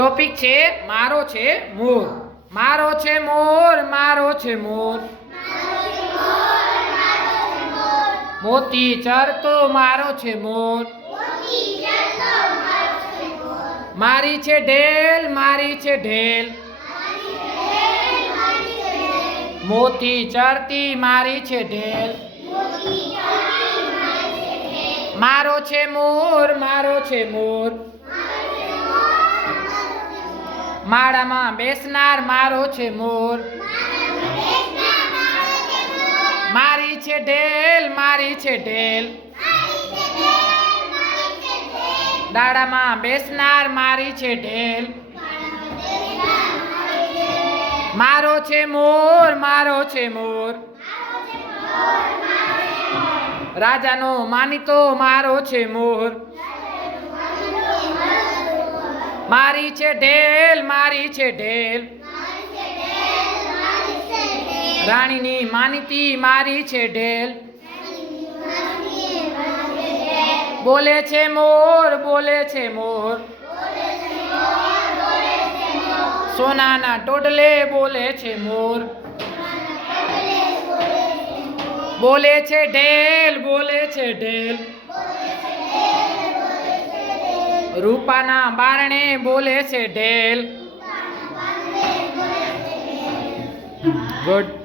Topic છે મારો છે મોર. મારો છે મોર, મારો છે મોર, મોતી ચરતો મારો છે મોર. મારી છે ઢેલ, મારી છે ઢેલ, મોતી ચરતી મારી છે ઢેલ. મારો છે મોર, મારો છે મોર, માળામાં બેસનાર મારો છે મોર. મારી છે ઢેલ, મારી છે ઢેલ, દાડામાં બેસનાર મારી છે ઢેલ. મારો છે મોર, મારો છે મોર, રાજાનો માનીતો મારો છે મોર. મારી છે ઢેલ, મારી છે ઢેલ, રાણીની માનીતી મારી છે ઢેલ. બોલે છે મોર, બોલે છે મોર, સોનાના ટોડલે બોલે છે મોર. બોલે છે ઢેલ, બોલે છે ઢેલ, રૂપાના બારણે બોલે છે ઢેલ. ગુડ.